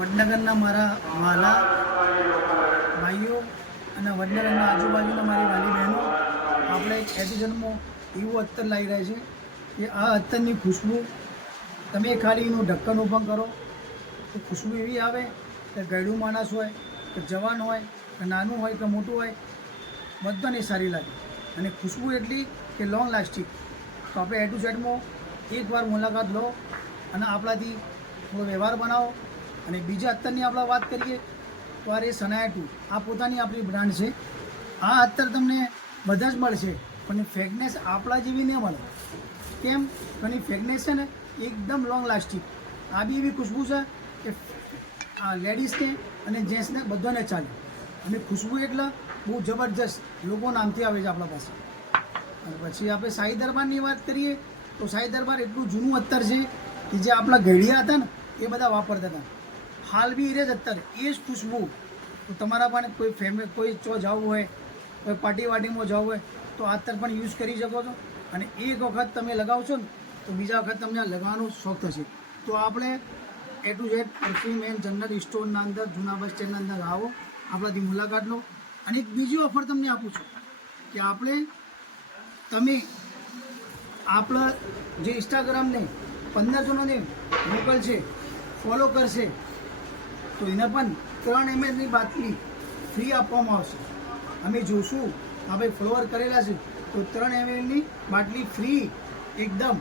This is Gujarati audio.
વડનગરના મારા વાલા ભાઈઓ અને વડનગરના આજુબાજુના મારી વાલી બહેનો, આપણે એક એડિશનમાં એવું અત્તર લાવી રહ્યા છે કે આ અત્તરની ખુશ્બુ તમે ખાલી એનું ઢક્કન ઓપન કરો તો ખુશ્બુ એવી આવે કે ગયડું માણસ હોય કે જવાન હોય કે નાનું હોય કે મોટું હોય બધાને સારી લાગે. અને ખુશ્બુ એટલી કે લોંગ લાસ્ટિંગ. તો આપણે એ ટુ ઝેડમાં એકવાર મુલાકાત લો અને આપણાથી થોડો વ્યવહાર બનાવો. અને બીજા અત્તરની આપણે વાત કરીએ તો આ રે સનાયા 2. આ પોતાની આપણી બ્રાન્ડ છે. આ અત્તર તમને બધા જ મળશે પણ ફ્રેગનેસ આપણા જેવી નહીં મળે. કેમ? પણ એ ફ્રેગનેસ છે ને એકદમ લોંગ લાસ્ટિંગ. આ બી એવી ખુશ્બુ છે કે આ લેડીઝને અને જેન્ટ્સને બધાને ચાલે. અને ખુશ્બુ એટલે બહુ જબરજસ્ત લોકો નામથી આવે છે આપણા પાસે. અને પછી આપણે શાહી દરબારની વાત કરીએ તો શાહી દરબાર એટલું જૂનું અત્તર છે કે જે આપણા ઘડિયા હતા ને એ બધા વાપરતા હતા. હાલ બી એ જ અત્તર, એ જ ખુશ્બુ. તો તમારા પણ કોઈ ચો જવું હોય, કોઈ પાર્ટી વાર્ટીમાં જવું હોય તો આ અત્તર પણ યુઝ કરી શકો છો. અને એક વખત તમે લગાવશો ને તો બીજા વખત તમને લગાવવાનો શોખ થશે. તો આપણે A to Z perfume and general સ્ટોરના અંદર જૂના બસ સ્ટેન્ડના અંદર આવો, આપણાથી મુલાકાત લો. અને એક બીજી ઓફર તમને આપું છું કે તમે આપણા જે ઇન્સ્ટાગ્રામને 15 જણોને મોકલશે, ફોલો કરશે તો એને પણ 3 ml બાટલી ફ્રી આપવામાં આવશે. અમે જોશું આપણે ફોલોવર કરેલા છે તો 3 ml બાટલી ફ્રી એકદમ